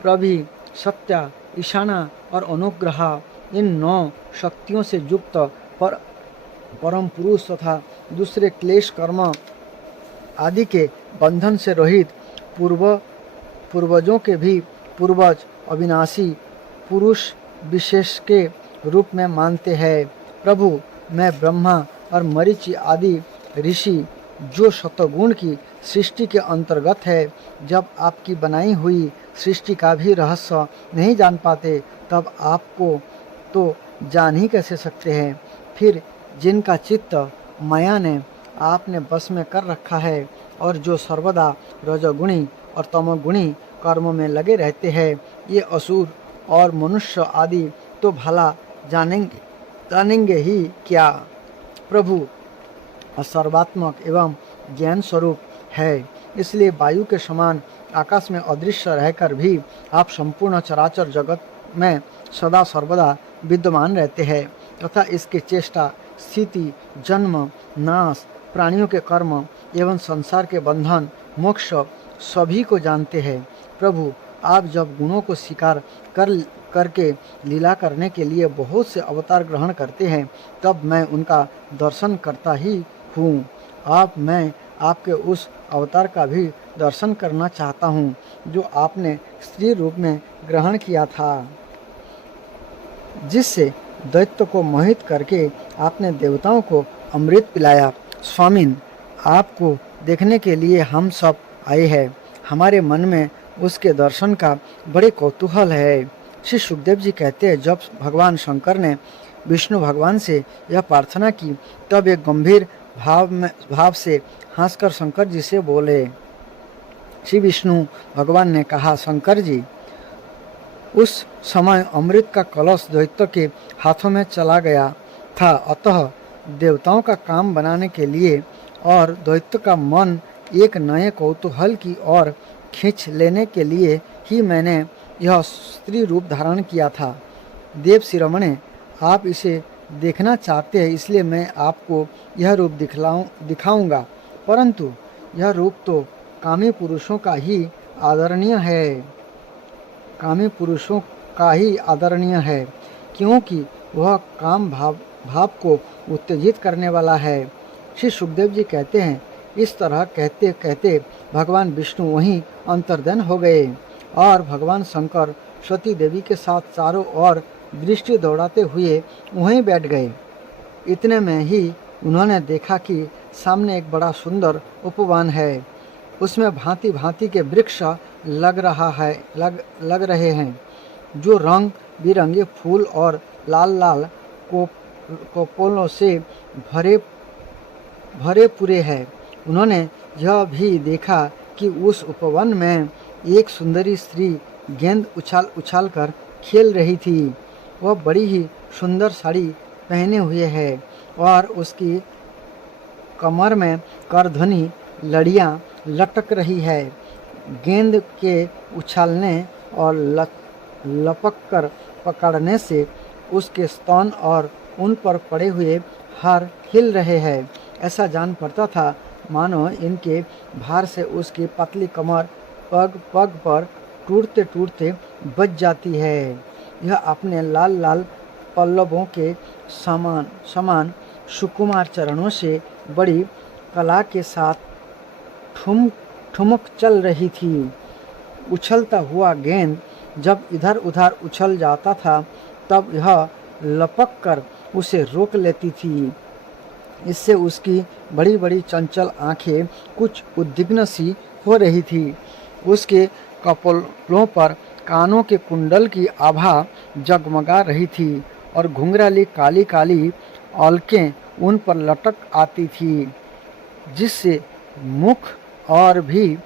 प्रभि, सत्य, ईशाना और अनुग्रह, इन 9 शक्तियों से युक्त परम पुरुष तथा दूसरे क्लेश कर्म आदि के बंधन से रहित पूर्वजों के भी पूर्वज अविनाशी पुरुष विशेष के रूप में मानते हैं। प्रभु, मैं ब्रह्मा और मरीचि आदि ऋषि जो शतगुण की सृष्टि के अंतर्गत है, जब आपकी बनाई हुई सृष्टि का भी रहस्य नहीं जान पाते, तब आपको तो जान ही कैसे सकते हैं। फिर जिनका चित्त माया ने आपने बस में कर रखा है और जो सर्वदा रजोगुणी और तमोगुणी कर्मों में लगे रहते हैं, ये असुर और मनुष्य आदि तो भला जानेंगे ही क्या। प्रभु सर्वात्मक एवं ज्ञान स्वरूप है, इसलिए वायु के समान आकाश में अदृश्य रहकर भी आप संपूर्ण चराचर जगत में सदा सर्वदा विद्यमान रहते हैं तथा इसके चेष्टा, स्थिति, जन्म, नाश, प्राणियों के कर्म एवं संसार के बंधन, मोक्ष सभी को जानते हैं। प्रभु, आप जब गुणों को स्वीकार कर करके लीला करने के लिए बहुत से अवतार ग्रहण करते हैं, तब मैं उनका दर्शन करता ही हूँ। मैं आपके उस अवतार का भी दर्शन करना चाहता हूँ जो आपने स्त्री रूप में ग्रहण किया था, जिससे दैत्य को मोहित करके आपने देवताओं को अमृत पिलाया। स्वामिन, आपको देखने के लिए हम सब आए हैं। हमारे मन में उसके दर्शन का बड़े कौतूहल है। श्री सुखदेव जी कहते हैं, जब भगवान शंकर ने विष्णु भगवान से यह प्रार्थना की, तब एक गंभीर भाव से हंसकर शंकर जी से बोले। श्री विष्णु भगवान ने कहा, शंकर जी, उस समय अमृत का कलश दैत्य के हाथों में चला गया था, अतः देवताओं का काम बनाने के लिए और दैत्य का मन एक नए कौतूहल की ओर खींच लेने के लिए ही मैंने यह स्त्री रूप धारण किया था। देव शिरोमणे, आप इसे देखना चाहते हैं, इसलिए मैं आपको यह रूप दिखाऊंगा, परंतु यह रूप तो कामी पुरुषों का ही आदरणीय है। कामी पुरुषों का ही आदरणीय है, क्योंकि वह काम भाव को उत्तेजित करने वाला है। श्री सुखदेव जी कहते हैं, इस तरह कहते कहते भगवान विष्णु वहीं अंतर्धान हो गए और भगवान शंकर सती देवी के साथ चारों ओर दृष्टि दौड़ाते हुए वहीं बैठ गए। इतने में ही उन्होंने देखा कि सामने एक बड़ा सुंदर उपवन है। उसमें भांति भांति के वृक्ष लग रहे हैं, जो रंग बिरंगे फूल और लाल लाल कोपोलों से भरे पूरे हैं। उन्होंने यह भी देखा कि उस उपवन में एक सुंदरी स्त्री गेंद उछाल कर खेल रही थी। वह बड़ी ही सुंदर साड़ी पहने हुए है और उसकी कमर में करधनी लड़ियां लटक रही है। गेंद के उछालने और लपक कर पकड़ने से उसके स्तन और उन पर पड़े हुए हार हिल रहे हैं। ऐसा जान पड़ता था मानो इनके भार से उसकी पतली कमर पग पग पर टूटते टूटते बच जाती है। यह अपने लाल लाल पल्लवों के समान सुकुमार चरणों से बड़ी कला के साथ ठुमक चल रही थी। उछलता हुआ गेंद जब इधर उधर उछल जाता था, तब यह लपक कर उसे रोक लेती थी। इससे उसकी बड़ी बड़ी चंचल आंखें कुछ उद्विग्न सी हो रही थी। उसके कपोलों पर कानों के कुंडल की आभा जगमगा रही थी और घुंघराली काली काली औल्कें उन पर लटक आती थी, जिससे मुख और भी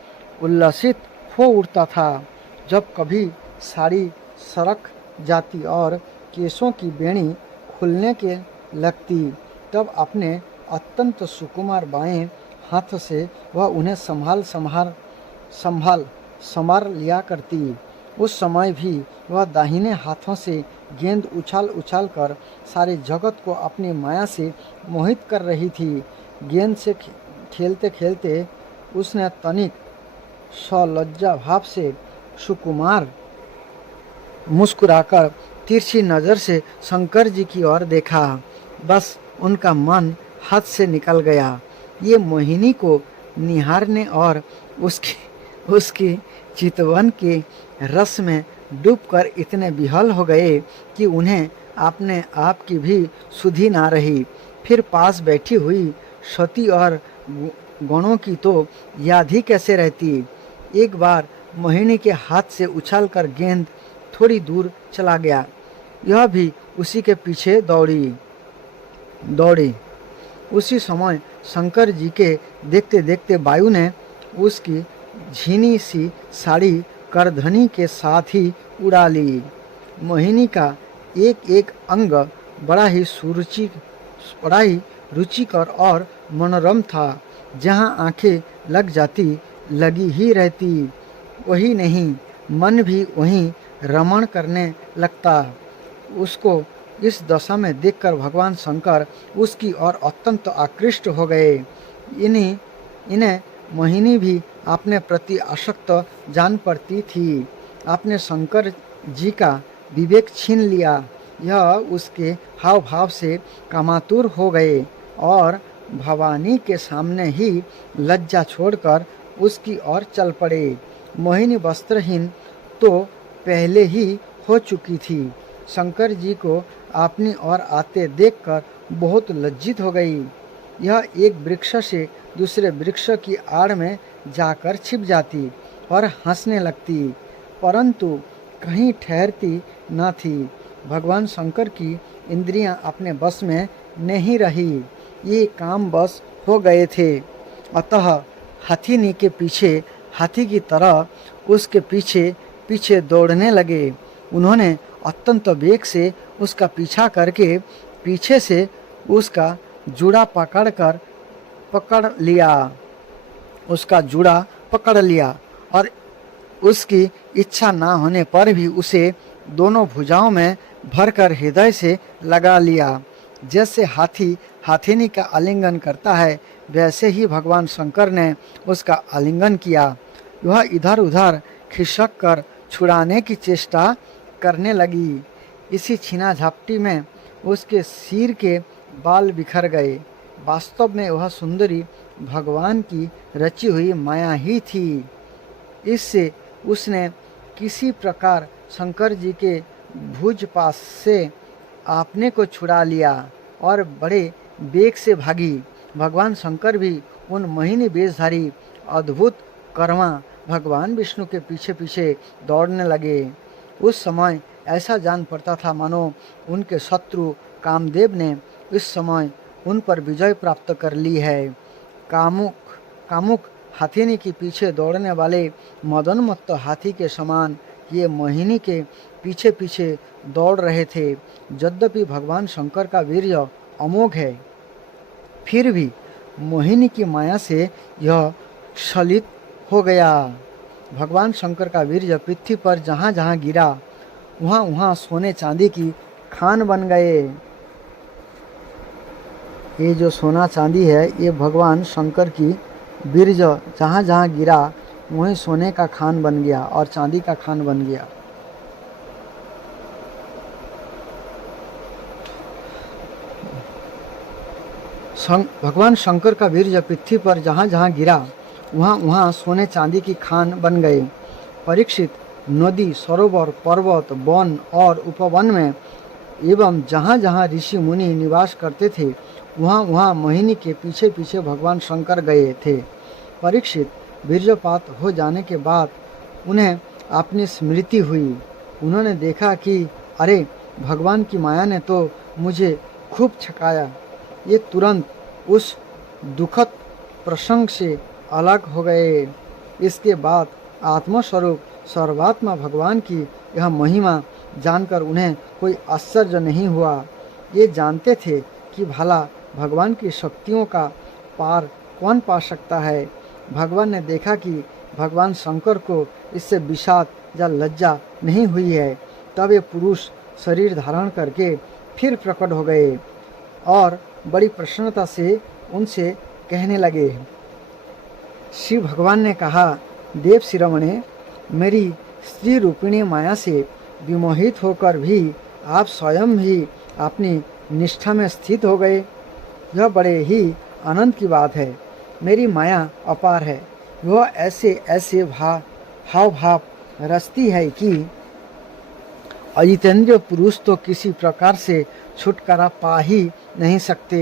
उल्लसित हो उठता था। जब कभी साड़ी सरक जाती और केशों की बेणी खुलने के लगती, तब अपने अत्यंत सुकुमार बाएं हाथ से वह उन्हें संभाल लिया करती। उस समय भी वह दाहिने हाथों से गेंद उछाल कर सारे जगत को अपनी माया से मोहित कर रही थी। गेंद से खेलते खेलते उसने तनिक सलज्जा भाव से सुकुमार मुस्कुराकर तिरछी नज़र से शंकर जी की ओर देखा। बस उनका मन हाथ से निकल गया। ये मोहिनी को निहारने और उसकी चितवन के रस में डूबकर इतने विहल हो गए कि उन्हें अपने आप की भी सुधि ना रही। फिर पास बैठी हुई सती और गणों की तो याद ही कैसे रहती। एक बार मोहिनी के हाथ से उछालकर गेंद थोड़ी दूर चला गया। यह भी उसी के पीछे दौड़ी। उसी समय शंकर जी के देखते देखते वायु ने उसकी झीनी सी साड़ी करधनी के साथ ही उड़ा ली। मोहिनी का एक एक अंग बड़ा ही रुचिकर और मनोरम था। जहाँ आंखें लग जाती लगी ही रहती। वही नहीं, मन भी वहीं रमण करने लगता। उसको इस दशा में देखकर भगवान शंकर उसकी ओर अत्यंत आकृष्ट हो गए। इन्हें मोहिनी भी अपने प्रति आसक्त जान पड़ती थी। अपने शंकर जी का विवेक छीन लिया। यह उसके हाव भाव से कामातुर हो गए और भवानी के सामने ही लज्जा छोड़कर उसकी ओर चल पड़े। मोहिनी वस्त्रहीन तो पहले ही हो चुकी थी। शंकर जी को अपनी ओर आते देखकर बहुत लज्जित हो गई। यह एक वृक्ष से दूसरे वृक्ष की आड़ में जाकर छिप जाती और हंसने लगती, परंतु कहीं ठहरती न थी। भगवान शंकर की इंद्रियां अपने बस में नहीं रही, ये काम बस हो गए थे। अतः हाथीनी के पीछे हाथी की तरह उसके पीछे पीछे दौड़ने लगे। उन्होंने अत्यंत वेग से उसका पीछा करके पीछे से उसका जूड़ा पकड़ लिया। उसका जूड़ा पकड़ लिया और उसकी इच्छा ना होने पर भी उसे दोनों भुजाओं में भरकर हृदय से लगा लिया। जैसे हाथी हाथीनी का आलिंगन करता है, वैसे ही भगवान शंकर ने उसका आलिंगन किया। वह इधर उधर खिसक कर छुड़ाने की चेष्टा करने लगी। इसी छीना झपटी में उसके सिर के बाल बिखर गए। वास्तव में वह सुंदरी भगवान की रची हुई माया ही थी। इससे उसने किसी प्रकार शंकर जी के भुज पास से अपने को छुड़ा लिया और बड़े वेग से भागी। भगवान शंकर भी उन मोहिनी वेशधारी अद्भुत कर्मा भगवान विष्णु के पीछे पीछे दौड़ने लगे। उस समय ऐसा जान पड़ता था मानो उनके शत्रु कामदेव ने इस समय उन पर विजय प्राप्त कर ली है। कामुक हाथीनी के पीछे दौड़ने वाले मदोन्मत्त हाथी के समान ये मोहिनी के पीछे पीछे दौड़ रहे थे। यद्यपि भगवान शंकर का वीर्य अमोघ है, फिर भी मोहिनी की माया से यह क्षलित हो गया। भगवान शंकर का वीर्य पृथ्वी पर जहाँ जहाँ गिरा वहाँ वहाँ सोने चांदी की खान बन गए। ये जो सोना चांदी है, ये भगवान शंकर की वीर्य जहाँ जहाँ गिरा वहीं सोने का खान बन गया और चांदी का खान बन गया। भगवान शंकर का वीर्य पृथ्वी पर जहाँ जहाँ गिरा वहाँ वहाँ सोने चांदी की खान बन गए। परीक्षित, नदी, सरोवर, पर्वत, वन और उपवन में एवं जहाँ जहाँ ऋषि मुनि निवास करते थे वहाँ वहाँ मोहिनी के पीछे पीछे भगवान शंकर गए थे। परीक्षित, वीर्यपात हो जाने के बाद उन्हें अपनी स्मृति हुई। उन्होंने देखा कि अरे, भगवान की माया ने तो मुझे खूब छकाया। ये तुरंत उस दुखद प्रसंग से अलग हो गए। इसके बाद आत्मस्वरूप सर्वात्मा भगवान की यह महिमा जानकर उन्हें कोई आश्चर्य नहीं हुआ। ये जानते थे कि भला भगवान की शक्तियों का पार कौन पा सकता है। भगवान ने देखा कि भगवान शंकर को इससे विषाद या लज्जा नहीं हुई है। तब ये पुरुष शरीर धारण करके फिर प्रकट हो गए और बड़ी प्रसन्नता से उनसे कहने लगे। शिव भगवान ने कहा, देव शिरोमणे, मेरी स्त्री रूपिणी माया से विमोहित होकर भी आप स्वयं ही अपनी निष्ठा में स्थित हो गए। यह बड़े ही आनंद की बात है। मेरी माया अपार है। वह ऐसे ऐसे हाव भाव रचती है कि अजितेंद्रिय पुरुष तो किसी प्रकार से छुटकारा पा ही नहीं सकते।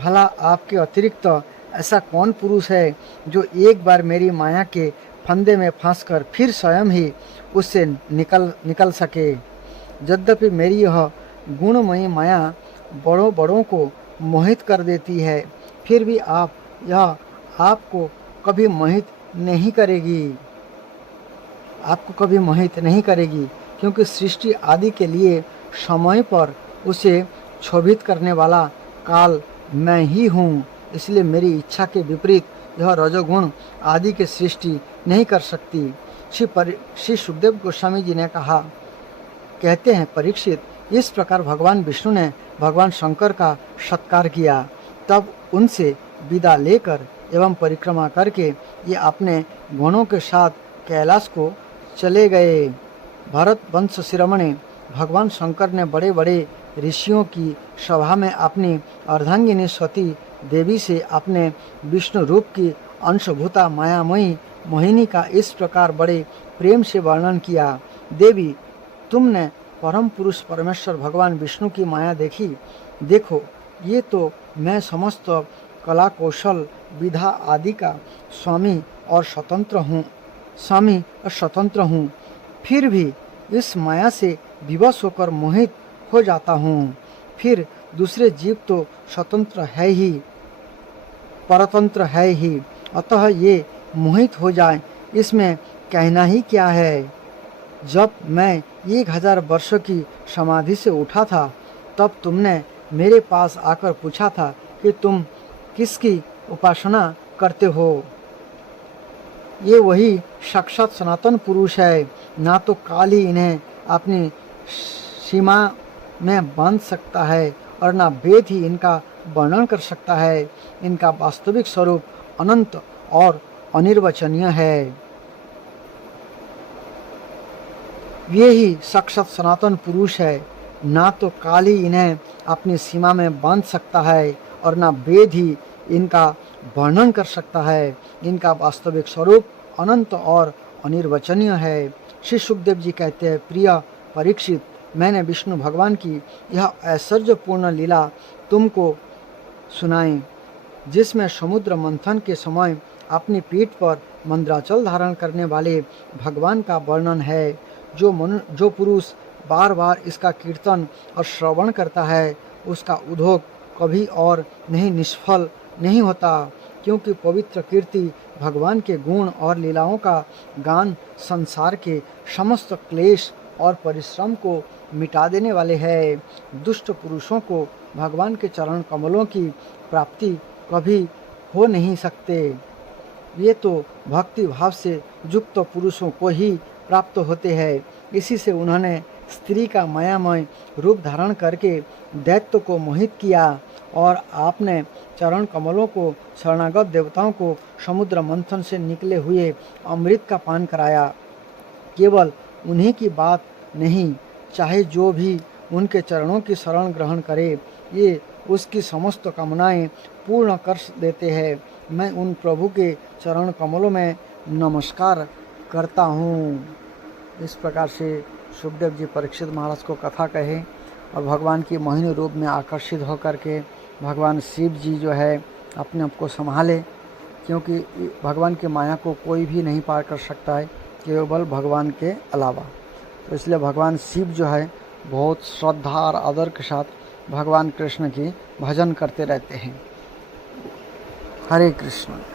भला आपके अतिरिक्त ऐसा कौन पुरुष है जो एक बार मेरी माया के फंदे में फंसकर फिर स्वयं ही उससे निकल सके। यद्यपि मेरी यह गुणमयी माया बड़ों बड़ों को मोहित कर देती है, फिर भी यह आपको कभी मोहित नहीं करेगी। आपको कभी मोहित नहीं करेगी, क्योंकि सृष्टि आदि के लिए समय पर उसे क्षोभित करने वाला काल मैं ही हूँ। इसलिए मेरी इच्छा के विपरीत यह रजोगुण आदि की सृष्टि नहीं कर सकती। श्री सुखदेव गोस्वामी जी ने कहा, कहते हैं, परीक्षित, इस प्रकार भगवान विष्णु ने भगवान शंकर का सत्कार किया। तब उनसे विदा लेकर एवं परिक्रमा करके ये अपने गणों के साथ कैलाश को चले गए। भरत वंश शिरोमणि, भगवान शंकर ने बड़े बड़े ऋषियों की सभा में अपनी अर्धांगिनी सती देवी से अपने विष्णु रूप की अंशभूता मायामयी मोहिनी का इस प्रकार बड़े प्रेम से वर्णन किया। देवी, तुमने परम पुरुष परमेश्वर भगवान विष्णु की माया देखी? देखो, ये तो मैं समस्त कला कौशल विधा आदि का स्वामी और स्वतंत्र हूँ, फिर भी इस माया से विवश होकर मोहित हो जाता हूँ। फिर दूसरे जीव तो स्वतंत्र है ही, परतंत्र है ही, अतः ये मोहित हो जाए, इसमें कहना ही क्या है। जब मैं 1000 वर्षों की समाधि से उठा था, तब तुमने मेरे पास आकर पूछा था कि तुम किसकी उपासना करते हो। ये वही साक्षात सनातन पुरुष है। ना तो काल ही इन्हें अपनी सीमा में बांध सकता है और ना वेद ही इनका वर्णन कर सकता है। इनका वास्तविक स्वरूप अनंत और अनिर्वचनीय है। ये ही साक्षात सनातन पुरुष है। ना तो काल ही इन्हें अपनी सीमा में बांध सकता है और ना वेद ही इनका वर्णन कर सकता है। इनका वास्तविक स्वरूप अनंत और अनिर्वचनीय है। श्री सुखदेव जी कहते हैं, प्रिय परीक्षित, मैंने विष्णु भगवान की यह ऐश्वर्यपूर्ण लीला तुमको सुनाई, जिसमें समुद्र मंथन के समय अपनी पीठ पर मंद्राचल धारण करने वाले भगवान का वर्णन है। जो पुरुष बार बार इसका कीर्तन और श्रवण करता है, उसका उद्योग कभी और निष्फल नहीं होता, क्योंकि पवित्र कीर्ति भगवान के गुण और लीलाओं का गान संसार के समस्त क्लेश और परिश्रम को मिटा देने वाले हैं। दुष्ट पुरुषों को भगवान के चरण कमलों की प्राप्ति कभी हो नहीं सकते। ये तो भक्ति भाव से युक्त पुरुषों को ही प्राप्त होते हैं। इसी से उन्होंने स्त्री का मायामय रूप धारण करके दैत्य को मोहित किया और आपने चरण कमलों को शरणागत देवताओं को समुद्र मंथन से निकले हुए अमृत का पान कराया। केवल उन्हीं की बात नहीं, चाहे जो भी उनके चरणों की शरण ग्रहण करे, ये उसकी समस्त कामनाएं पूर्ण कर देते हैं। मैं उन प्रभु के चरण कमलों में नमस्कार करता हूँ। इस प्रकार से सुखदेव जी परीक्षित महाराज को कथा कहे और भगवान की मोहिनी रूप में आकर्षित होकर के भगवान शिव जी जो है अपने आप को संभाले, क्योंकि भगवान की माया को कोई भी नहीं पार कर सकता है केवल भगवान के अलावा। तो इसलिए भगवान शिव जो है बहुत श्रद्धा और आदर के साथ भगवान कृष्ण की भजन करते रहते हैं। हरे कृष्ण।